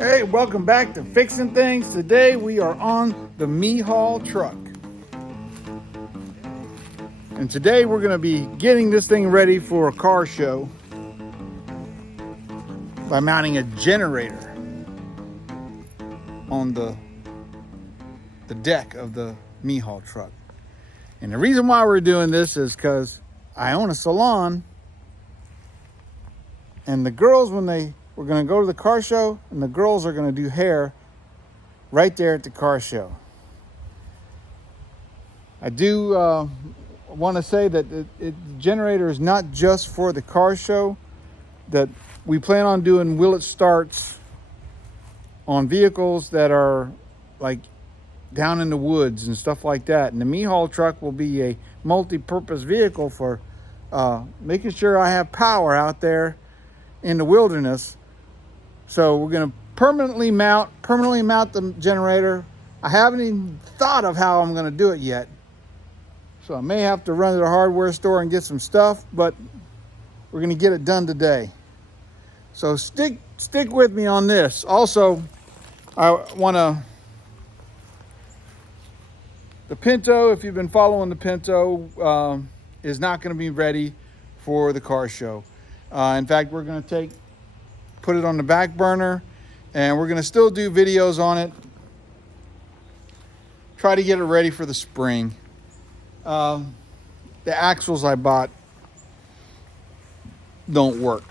Hey, welcome back to Fixing Things. Today we are on the Me-Haul truck. And today we're going to be getting this thing ready for a car show by mounting a generator on the deck of the Me-Haul truck. And the reason why we're doing this is because I own a salon, and the girls, we're going to go to the car show, and the girls are going to do hair right there at the car show. I do want to say that the generator is not just for the car show, that we plan on doing will it starts on vehicles that are like down in the woods and stuff like that. And the Me-Haul truck will be a multi-purpose vehicle for making sure I have power out there in the wilderness. So we're going to permanently mount the generator. I haven't even thought of how I'm going to do it yet. So I may have to run to the hardware store and get some stuff, but we're going to get it done today. So stick with me on this. Also, the Pinto, if you've been following the Pinto, is not going to be ready for the car show. In fact, we're going to put it on the back burner, and we're going to still do videos on it. Try to get it ready for the spring. The axles I bought don't work.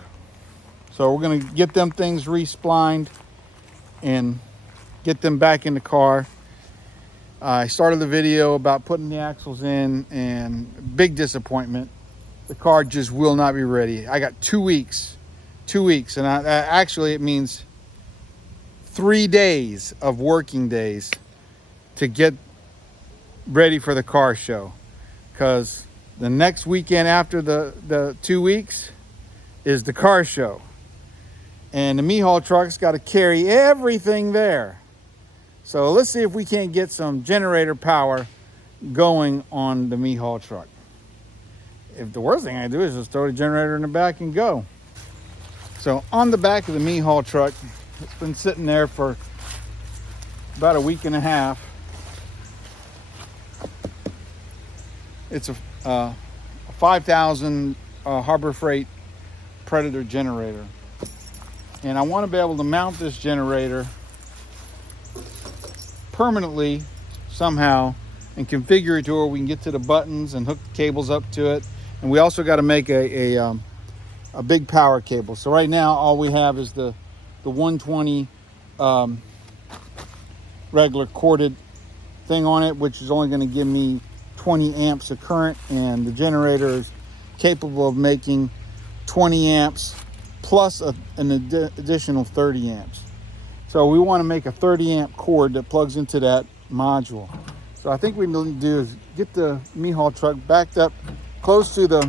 So we're going to get them things resplined and get them back in the car. I started the video about putting the axles in, and big disappointment. The car just will not be ready. I got 2 weeks. 2 weeks. And actually it means 3 days of working days to get ready for the car show. Because the next weekend after the 2 weeks is the car show. And the Me-Haul truck's got to carry everything there. So let's see if we can't get some generator power going on the Me-Haul truck. If the worst thing I do is just throw the generator in the back and go. So on the back of the Me-Haul truck, it's been sitting there for about a week and a half. It's a 5,000 Harbor Freight Predator generator. And I want to be able to mount this generator permanently somehow and configure it to where we can get to the buttons and hook the cables up to it. And we also got to make a big power cable. So right now all we have is the 120 regular corded thing on it, which is only going to give me 20 amps of current, and the generator is capable of making 20 amps plus an additional 30 amps. So we want to make a 30 amp cord that plugs into that module. So I think what we need to do is get the Me-Haul truck backed up close to the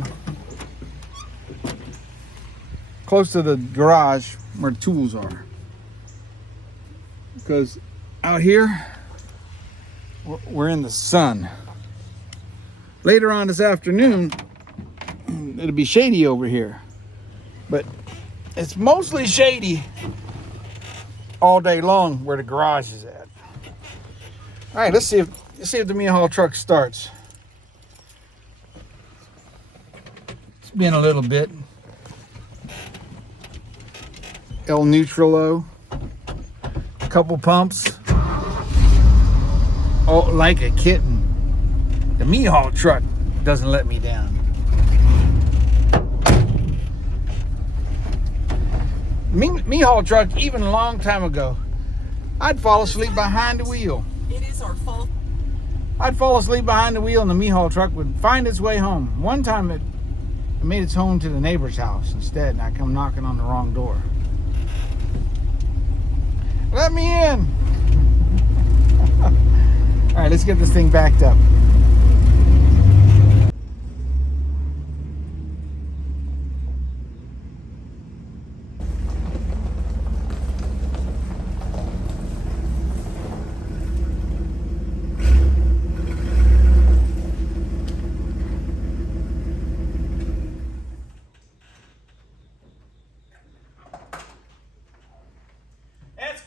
garage where the tools are. Because out here, we're in the sun. Later on this afternoon, it'll be shady over here. But it's mostly shady all day long where the garage is at. All right, let's see if the Me-Haul truck starts. It's been a little bit. El Neutralo, a couple pumps. Oh, like a kitten. The Me-Haul truck doesn't let me down. Me-Haul truck, even a long time ago, I'd fall asleep behind the wheel. It is our fault. I'd fall asleep behind the wheel and the Me-Haul truck would find its way home. One time it made its home to the neighbor's house instead, and I come knocking on the wrong door. Let me in. All right, let's get this thing backed up.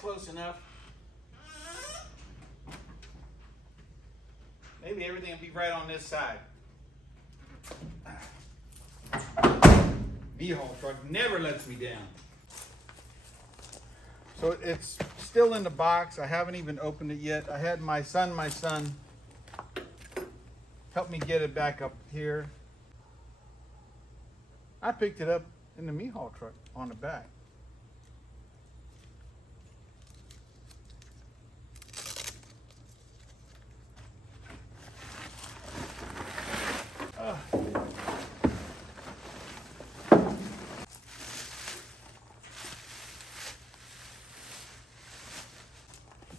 close enough. Maybe everything will be right on this side. V-haul truck never lets me down. So it's still in the box. I haven't even opened it yet. I had my son help me get it back up here. I picked it up in the V-haul truck on the back.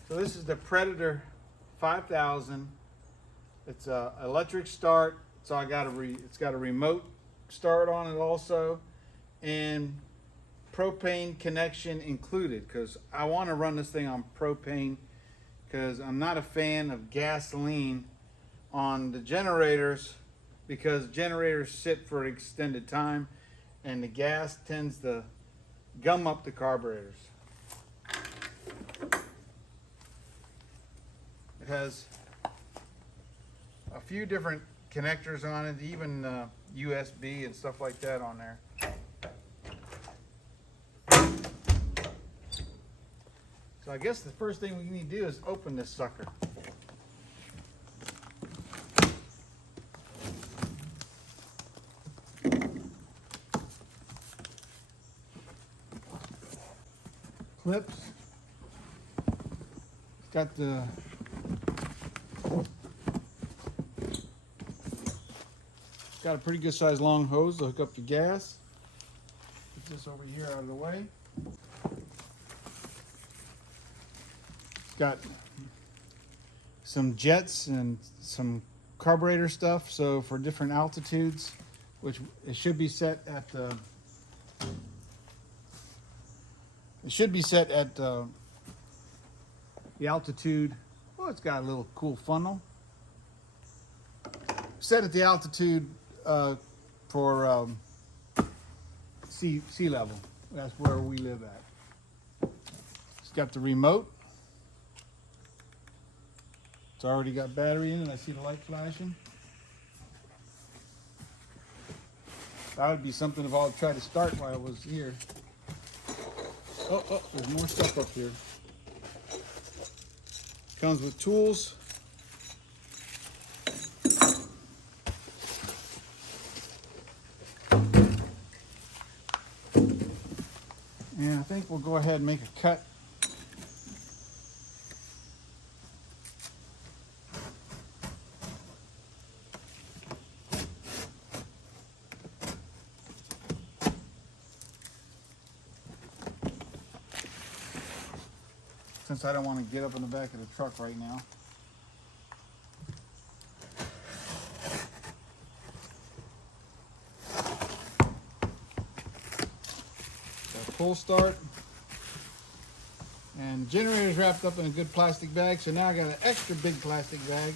So this is the Predator 5000. It's a electric start. So it's got a remote start on it also, and propane connection included, because I want to run this thing on propane because I'm not a fan of gasoline on the generators, because generators sit for an extended time and the gas tends to gum up the carburetors. It has a few different connectors on it, even USB and stuff like that on there. So I guess the first thing we need to do is open this sucker. Clips. It's got a pretty good sized long hose to hook up the gas. Put this over here out of the way. It's got some jets and some carburetor stuff, so for different altitudes, which it should be set at the altitude. Oh, it's got a little cool funnel. Set at the altitude for sea level. That's where we live at. It's got the remote. It's already got battery in it. I see the light flashing. That would be something if I would try to start while I was here. Oh, there's more stuff up here. Comes with tools. And I think we'll go ahead and make a cut. Since I don't want to get up in the back of the truck right now. Full start, and the generator is wrapped up in a good plastic bag, so now I got an extra big plastic bag.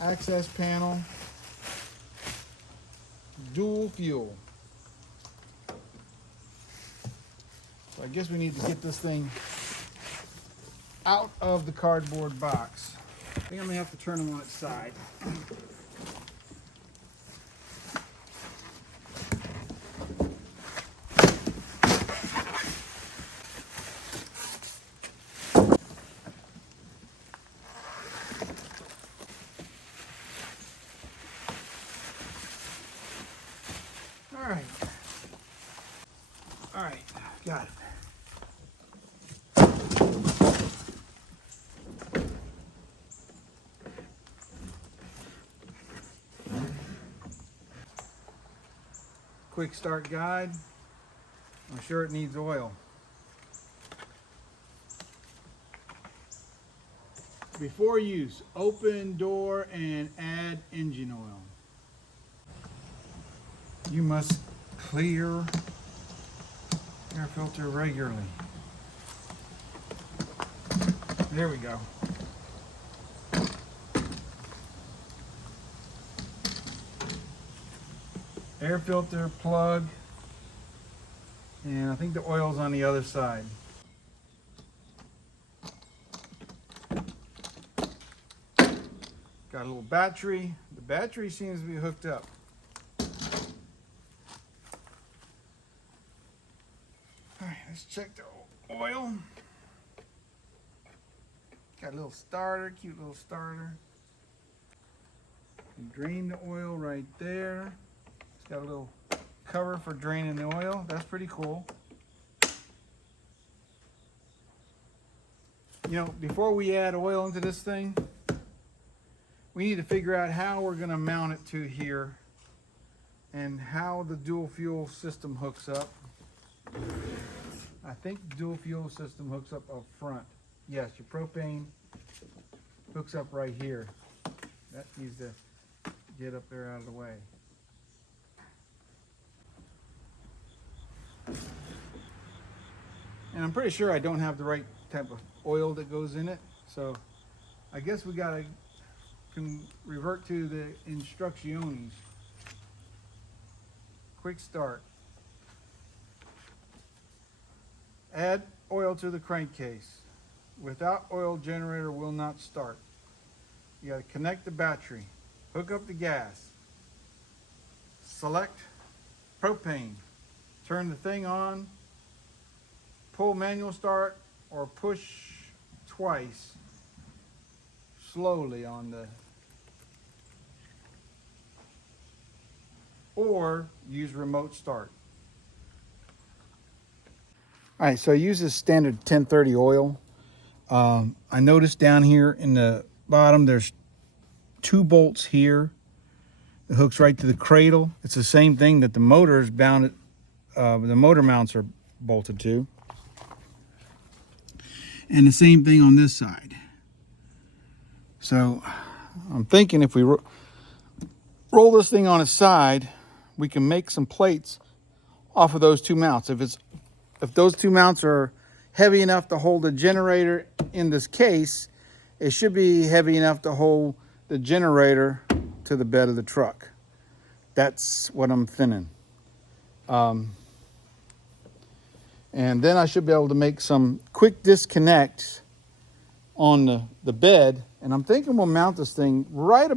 Access panel, dual fuel. So I guess we need to get this thing out of the cardboard box. I think I'm gonna have to turn them on its side. All right, got it. Quick start guide. I'm sure it needs oil. Before use, open door and add engine oil. You must clear air filter regularly. There we go. Air filter plug, and I think the oil's on the other side. Got a little battery. The battery seems to be hooked up. All right, let's check the oil. Got a little starter, cute little starter. And drain the oil right there. It's got a little cover for draining the oil. That's pretty cool. You know, before we add oil into this thing, we need to figure out how we're going to mount it to here and how the dual fuel system hooks up. I think the dual fuel system hooks up front. Yes, your propane hooks up right here. That needs to get up there out of the way. And I'm pretty sure I don't have the right type of oil that goes in it. So I guess we gotta revert to the instructions. Quick start. Add oil to the crankcase. Without oil, generator will not start. You gotta connect the battery. Hook up the gas. Select propane. Turn the thing on. Pull manual start or push twice slowly on the, or use remote start. All right, so I use this standard 1030 oil. I noticed down here in the bottom there's 2 bolts here. It hooks right to the cradle. It's the same thing that the motor is bound, the motor mounts are bolted to. And the same thing on this side. So I'm thinking if we roll this thing on its side, we can make some plates off of those 2 mounts. If those 2 mounts are heavy enough to hold the generator in this case, it should be heavy enough to hold the generator to the bed of the truck. That's what I'm thinning. And then I should be able to make some quick disconnects on the bed. And I'm thinking we'll mount this thing right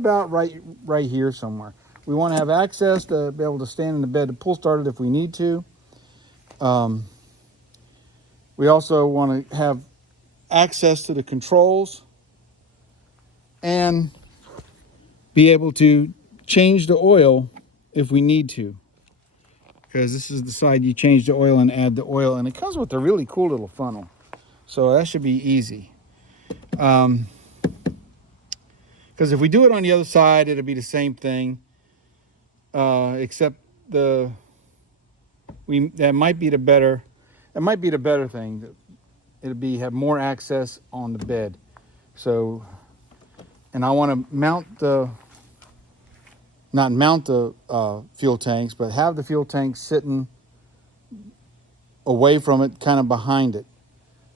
here somewhere. We want to have access to be able to stand in the bed to pull start it if we need to. We also want to have access to the controls and be able to change the oil if we need to. Because this is the side you change the oil and add the oil, and it comes with a really cool little funnel. So that should be easy. Because if we do it on the other side, it'll be the same thing. Except that might be the better thing. It'll have more access on the bed. So, and I want to not mount the fuel tanks, but have the fuel tanks sitting away from it, kind of behind it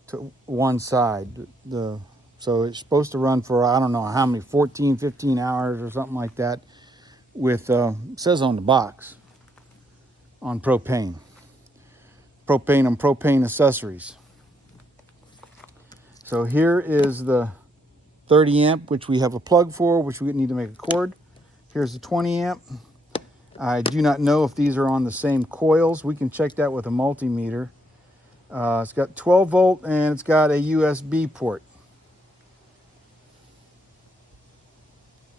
to one side. So it's supposed to run for, I don't know how many, 14, 15 hours or something like that with, it says on the box, on propane and propane accessories. So here is the 30 amp, which we have a plug for, which we need to make a cord. Here's the 20 amp. I do not know if these are on the same coils. We can check that with a multimeter. It's got 12 volt and it's got a USB port.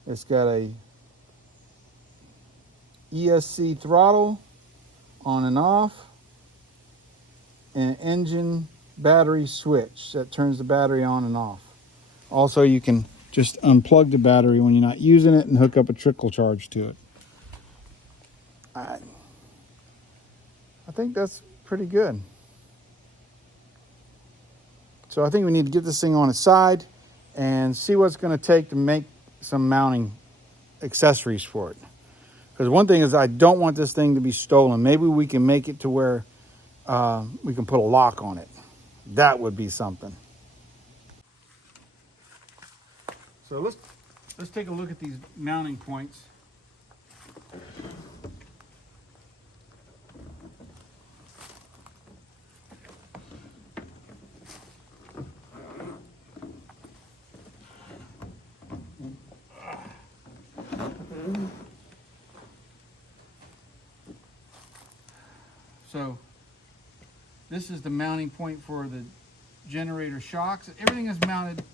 It's got a ESC throttle on and off, and an engine battery switch that turns the battery on and off. Also, you can just unplug the battery when you're not using it and hook up a trickle charge to it. I think that's pretty good. So I think we need to get this thing on its side and see what it's going to take to make some mounting accessories for it. Because one thing is, I don't want this thing to be stolen. Maybe we can make it to where we can put a lock on it. That would be something. So let's take a look at these mounting points. So this is the mounting point for the generator shocks. Everything is mounted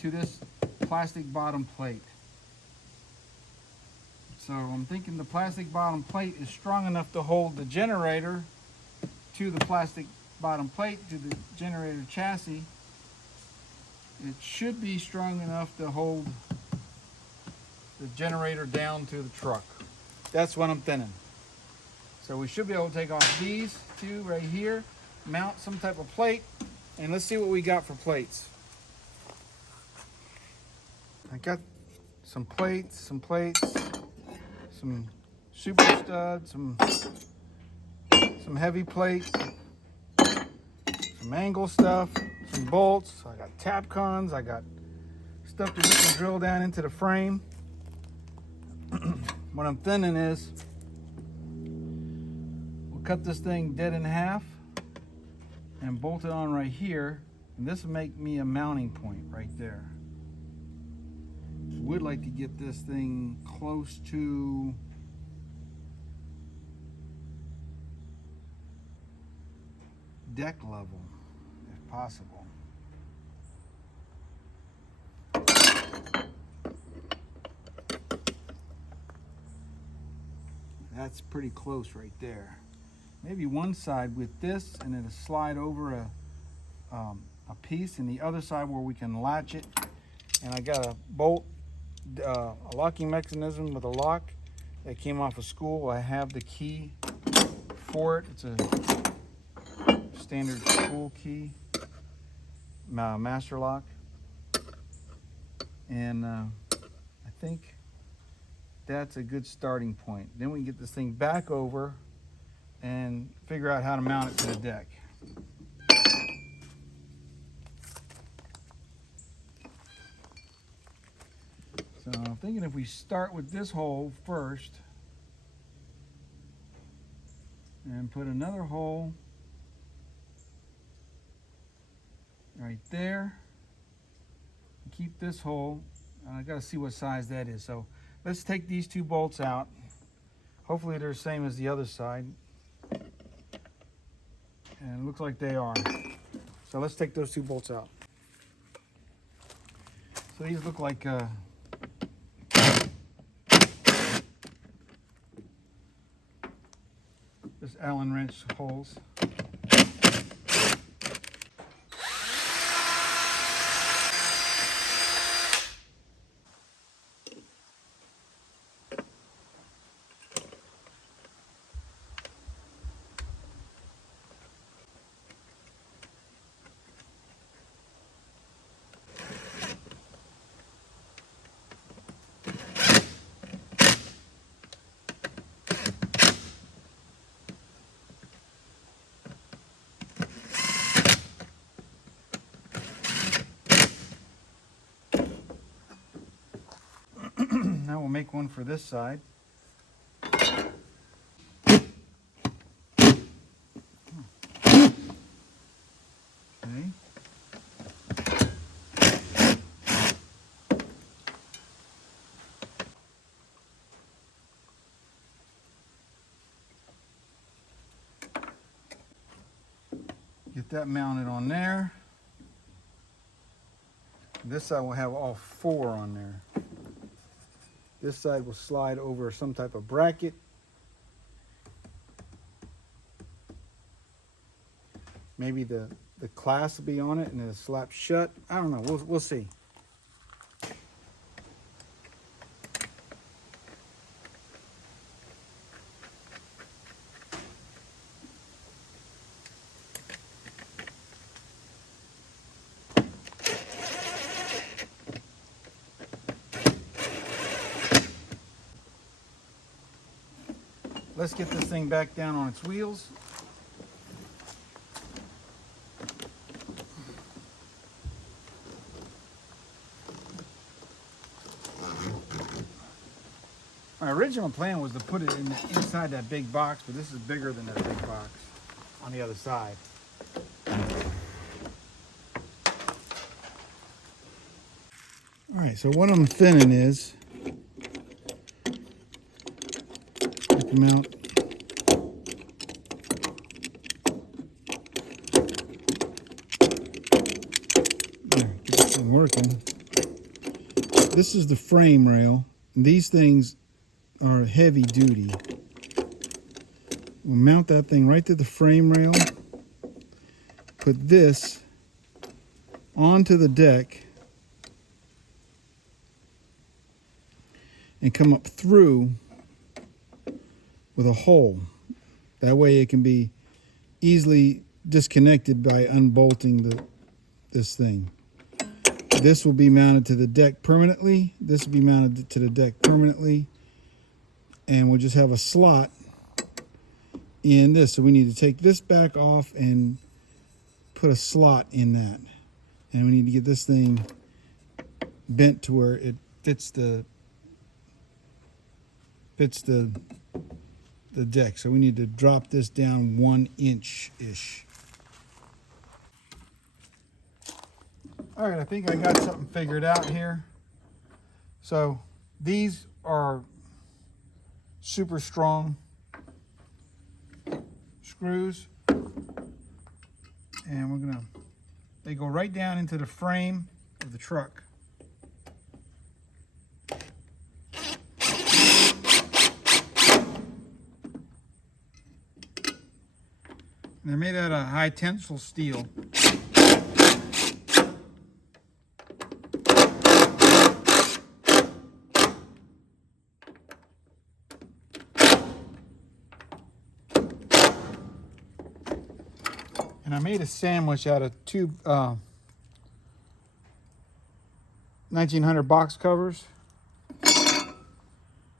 to this plastic bottom plate. So I'm thinking the plastic bottom plate is strong enough to hold the generator to the plastic bottom plate, to the generator chassis. It should be strong enough to hold the generator down to the truck. That's what I'm thinking. So we should be able to take off these two right here, mount some type of plate, and let's see what we got for plates. I got some plates, some super studs, some heavy plate, some angle stuff, some bolts. I got Tapcons. I got stuff that we can drill down into the frame. What I'm thinking is we'll cut this thing dead in half and bolt it on right here, and this will make me a mounting point right there. Would like to get this thing close to deck level if possible. That's pretty close right there. Maybe one side with this and it'll slide over a piece, and the other side where we can latch it. And I got a bolt, a locking mechanism with a lock that came off of school. I have the key for it. It's a standard school key, master lock. And I think that's a good starting point. Then we can get this thing back over and figure out how to mount it to the deck. So I'm thinking if we start with this hole first and put another hole right there, keep this hole. I gotta see what size that is. So let's take these two bolts out. Hopefully they're the same as the other side. And it looks like they are. So let's take those two bolts out. So these look like just Allen wrench holes. Now we'll make one for this side. Okay. Get that mounted on there. This side will have all four on there. This side will slide over some type of bracket. Maybe the clasp will be on it and it'll slap shut. I don't know. We'll see. Let's get this thing back down on its wheels. My original plan was to put it inside that big box, but this is bigger than that big box on the other side. All right, so what I'm thinning is mount and working. This is the frame rail. And these things are heavy duty. We'll mount that thing right to the frame rail. Put this onto the deck and come up through with a hole. That way it can be easily disconnected by unbolting this thing. This will be mounted to the deck permanently. This will be mounted to the deck permanently. And we'll just have a slot in this. So we need to take this back off and put a slot in that. And we need to get this thing bent to where it fits the deck. So we need to drop this down 1 inch-ish. All right, I think I got something figured out here. So these are super strong screws, and they go right down into the frame of the truck. And they're made out of high tensile steel. And I made a sandwich out of two 1900 box covers.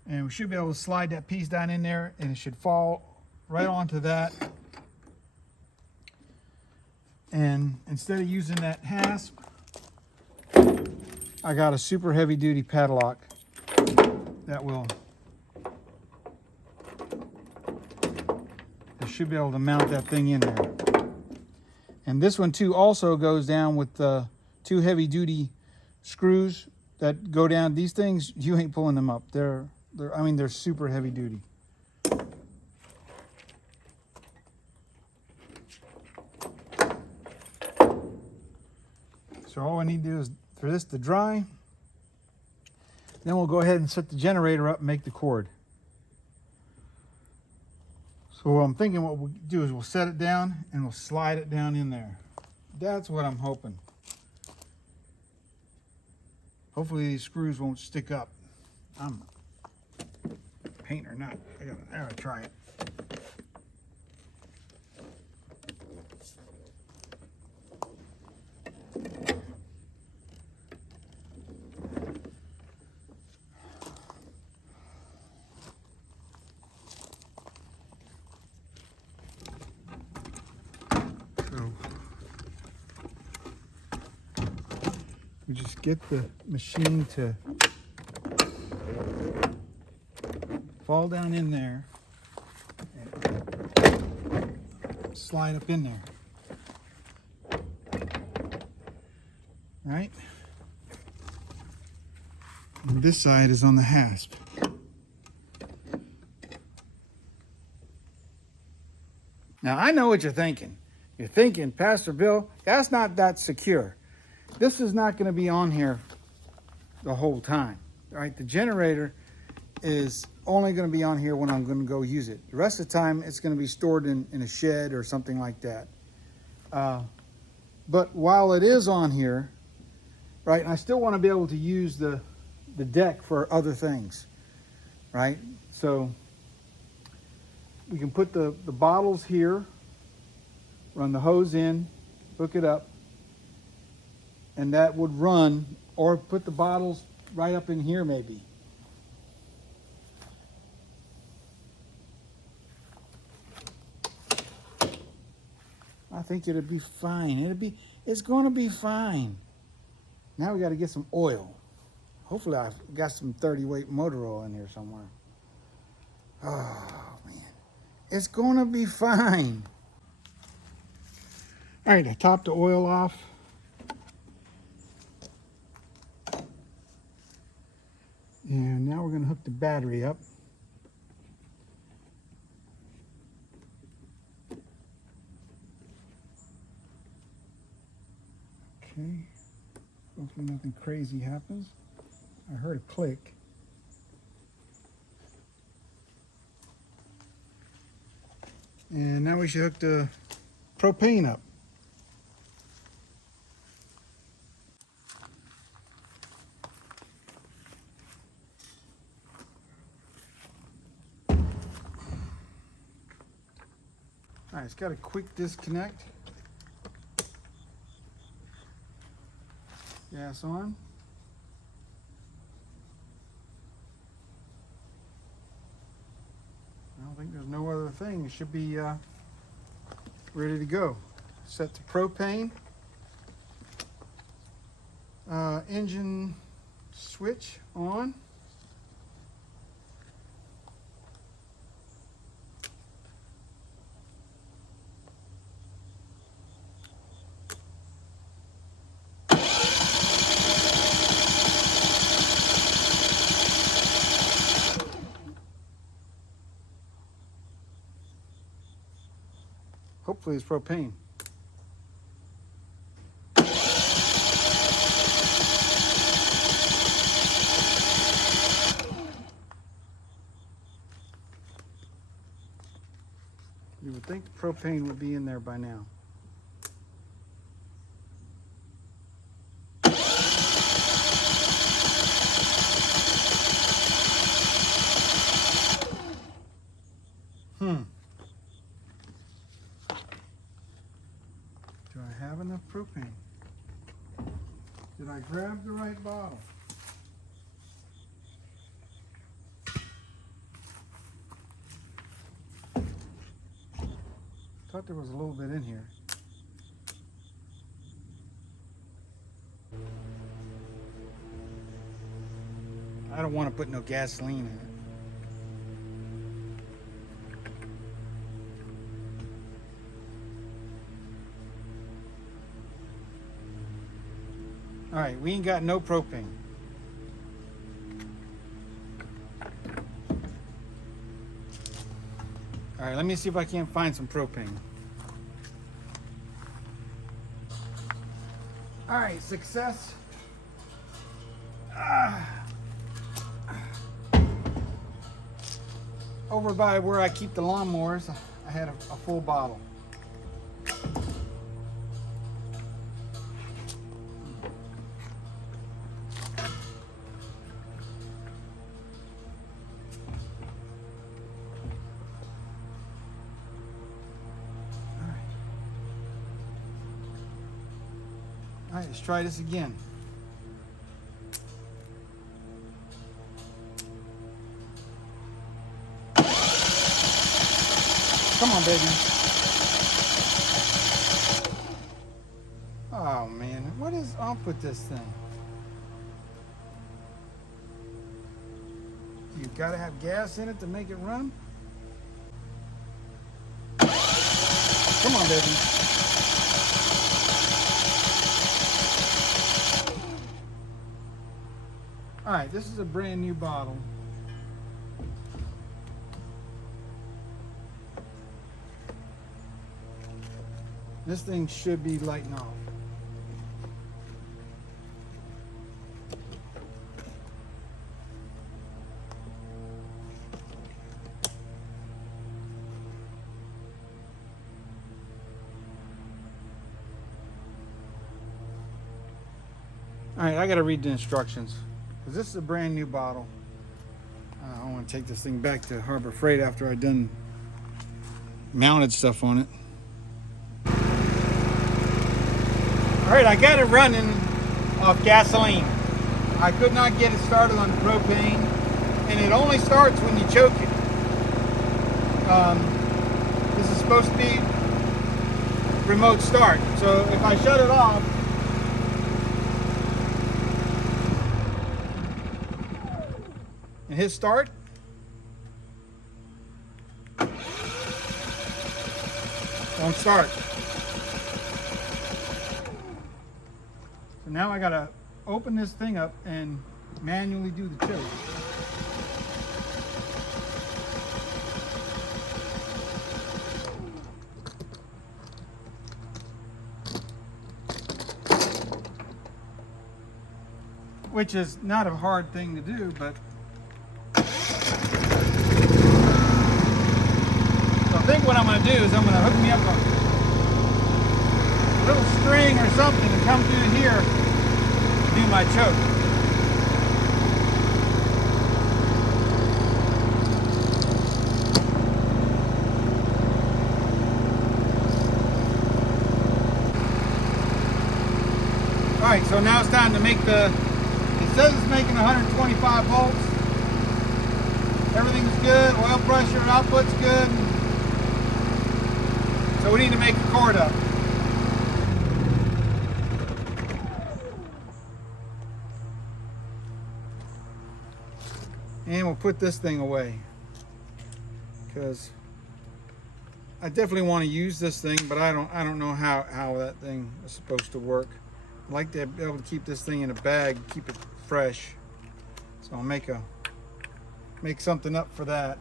And we should be able to slide that piece down in there, and it should fall right onto that. And instead of using that hasp, I got a super heavy duty padlock that should be able to mount that thing in there. And this one too also goes down with the 2 heavy duty screws that go down. These things, you ain't pulling them up. They're super heavy duty. So all I need to do is for this to dry. Then we'll go ahead and set the generator up and make the cord. So I'm thinking what we'll do is we'll set it down and we'll slide it down in there. That's what I'm hoping. Hopefully these screws won't stick up. I'm a paint or not. I gotta try it. We just get the machine to fall down in there and slide up in there. All right? And this side is on the hasp. Now I know what you're thinking. You're thinking, Pastor Bill, that's not that secure. This is not going to be on here the whole time, right? The generator is only going to be on here when I'm going to go use it. The rest of the time, it's going to be stored in a shed or something like that. But while it is on here, right, and I still want to be able to use the deck for other things, right? So we can put the bottles here, run the hose in, hook it up, and that would run, or put the bottles right up in here maybe. I think it'd be fine. It's gonna be fine. Now we gotta get some oil. Hopefully I've got some 30 weight motor oil in here somewhere. Oh man, it's gonna be fine. All right, I topped the oil off. And now we're going to hook the battery up. Okay. Hopefully nothing crazy happens. I heard a click. And now we should hook the propane up. All right, it's got a quick disconnect. Gas on. I don't think there's no other thing. It should be ready to go. Set the propane. Engine switch on. Hopefully it's propane. You would think propane would be in there by now. Do I have enough propane? Did I grab the right bottle? Thought there was a little bit in here. I don't want to put no gasoline in it. All right, we ain't got no propane. All right, let me see if I can't find some propane. All right, success. Over by where I keep the lawnmowers, I had a full bottle. All right, let's try this again. Come on, baby. Oh, man. What is up with this thing? You gotta have gas in it to make it run? Come on, baby. All right, this is a brand new bottle. This thing should be lighting off. All right, I gotta read the instructions because this is a brand new bottle. I want to take this thing back to Harbor Freight after I've done mounted stuff on it. All right, I got it running off gasoline. I could not get it started on propane, and it only starts when you choke it. This is supposed to be remote start, so if I shut it off, and hit start, won't start. So now I gotta open this thing up and manually do the choke. which is not a hard thing to do, but so I think what I'm going to do is I'm going to hook me up a little string or something and come through here and do my choke. All right, so now it's time to make the, it says it's making 125 volts. Everything's good, oil pressure, output's good. So we need to make the cord up. And we'll put this thing away, because I definitely want to use this thing, but I don't know how that thing is supposed to work. I like to be able to keep this thing in a bag, keep it fresh. So I'll make something up for that.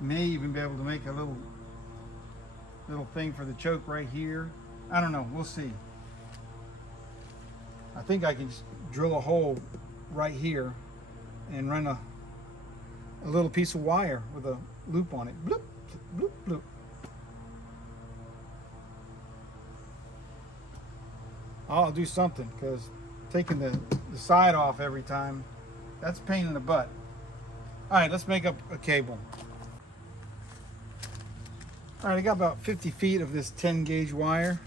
May even be able to make a little thing for the choke right here. I don't know, we'll see. I think I can just drill a hole right here and run a little piece of wire with a loop on it. Bloop, bloop, bloop. I'll do something, because taking the side off every time, that's a pain in the butt. All right, let's make up a cable. All right, I got about 50 feet of this 10 gauge wire.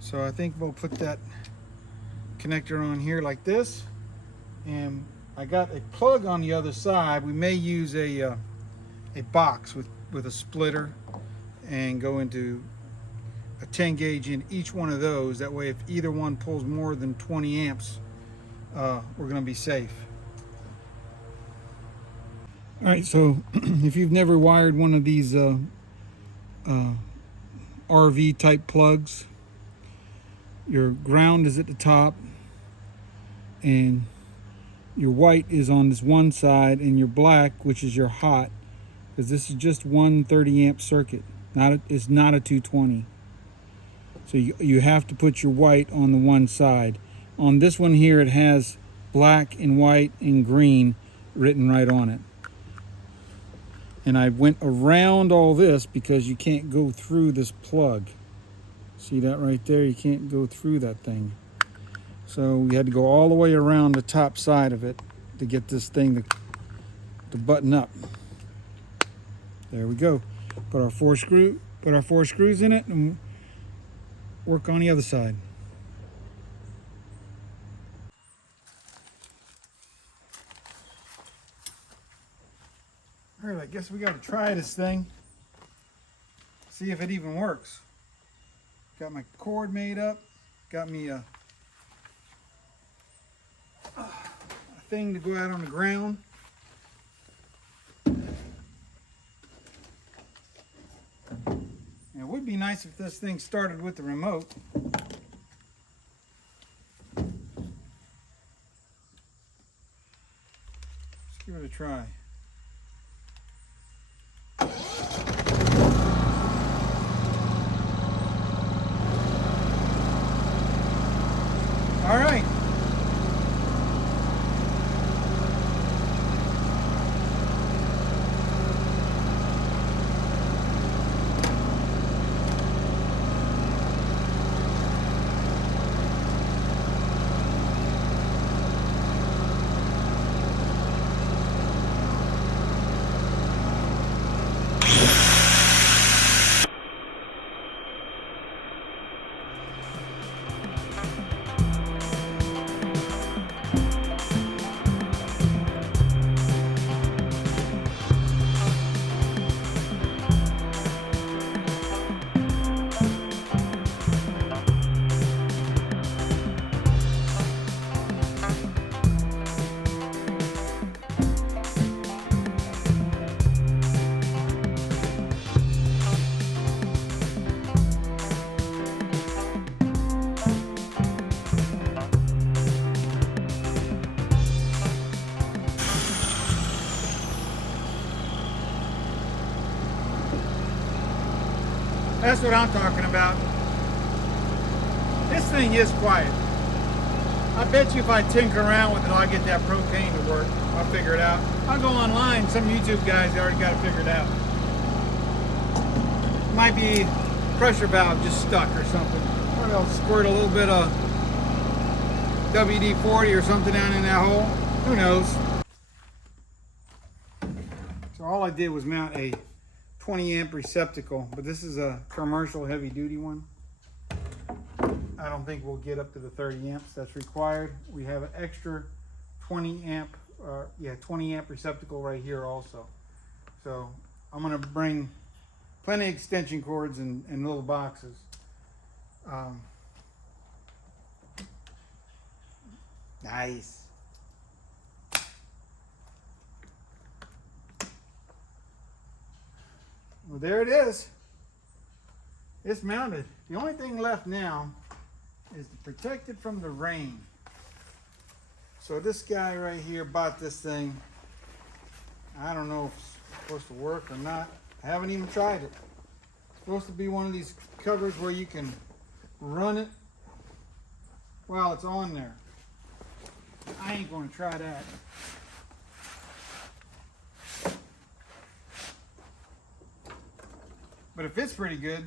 So I think we'll put that connector on here like this. And I got a plug on the other side. We may use a box with a splitter and go into a 10 gauge in each one of those. That way, if either one pulls more than 20 amps, we're going to be safe. All right, so if you've never wired one of these RV type plugs, your ground is at the top and your white is on this one side, and your black, which is your hot, because this is just one 30 amp circuit, it's not a 220. So you have to put your white on the one side. On this one here, it has black and white and green written right on it. And I went around all this because you can't go through this plug. See that right there? You can't go through that thing. So we had to go all the way around the top side of it to get this thing to button up. There we go. Put our four screws in it and work on the other side. All right, I guess we got to try this thing. See if it even works. Got my cord made up. Got me a thing to go out on the ground. And it would be nice if this thing started with the remote. Let's give it a try. All right. That's what I'm talking about. This thing is quiet. I bet you if I tinker around with it, I'll get that propane to work. I'll figure it out. I'll go online. Some YouTube guys already got it figured out. Might be pressure valve just stuck or something. Or they'll squirt a little bit of WD-40 or something down in that hole. Who knows? So all I did was mount a 20 amp receptacle, but this is a commercial heavy duty one. I don't think we'll get up to the 30 amps that's required. We have an extra 20 amp receptacle right here also. So I'm gonna bring plenty of extension cords and little boxes. Nice. Well, there it is. It's mounted. The only thing left now is to protect it from the rain. So this guy right here bought this thing. I don't know if it's supposed to work or not. I haven't even tried it. It's supposed to be one of these covers where you can run it while it's on there. I ain't going to try that. But it fits pretty good.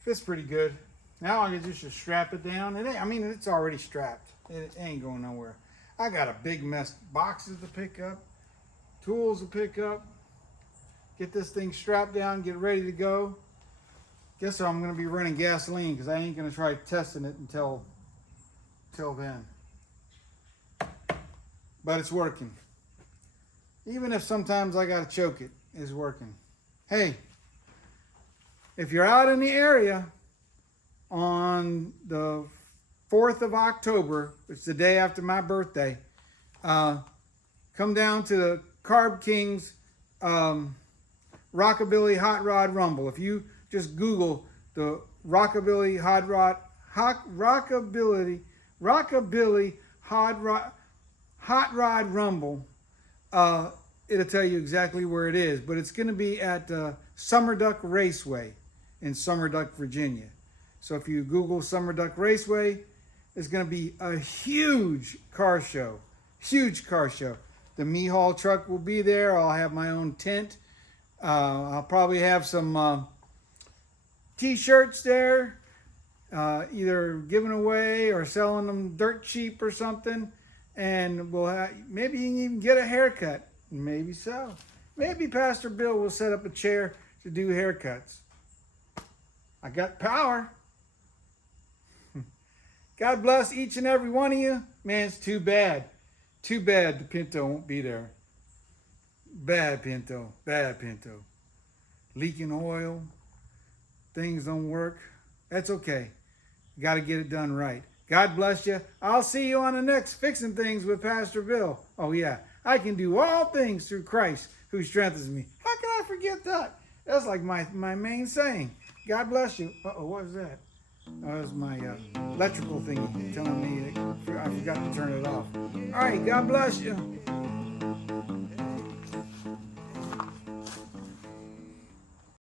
Fits pretty good. Now I can just strap it down. I mean, it's already strapped. It ain't going nowhere. I got a big mess, boxes to pick up, tools to pick up, get this thing strapped down, get ready to go. Guess I'm going to be running gasoline because I ain't going to try testing it until then. But it's working. Even if sometimes I got to choke it, it's working. Hey, if you're out in the area on the 4th of October, it's the day after my birthday, come down to the Carb Kings Rockabilly Hot Rod Rumble. If you just Google the Rockabilly Hot Rod, Rockabilly Hot Rod Rumble, it'll tell you exactly where it is. But it's going to be at Summer Duck Raceway in Summer Duck, Virginia. So if you Google Summer Duck Raceway, it's going to be a huge car show. Huge car show. The Mehall truck will be there. I'll have my own tent. I'll probably have some t-shirts there, either giving away or selling them dirt cheap or something. And we'll have, maybe you can even get a haircut. Maybe so. Maybe Pastor Bill will set up a chair to do haircuts. I got power. God bless each and every one of you. Man, it's too bad. Too bad the Pinto won't be there. Bad Pinto. Bad Pinto. Leaking oil. Things don't work. That's okay. Got to get it done right. God bless you. I'll see you on the next Fixing Things with Pastor Bill. Oh, yeah. I can do all things through Christ who strengthens me. How can I forget that? That's like my main saying. God bless you. Uh-oh, what was that? That was my electrical thing telling me I forgot to turn it off. All right, God bless you.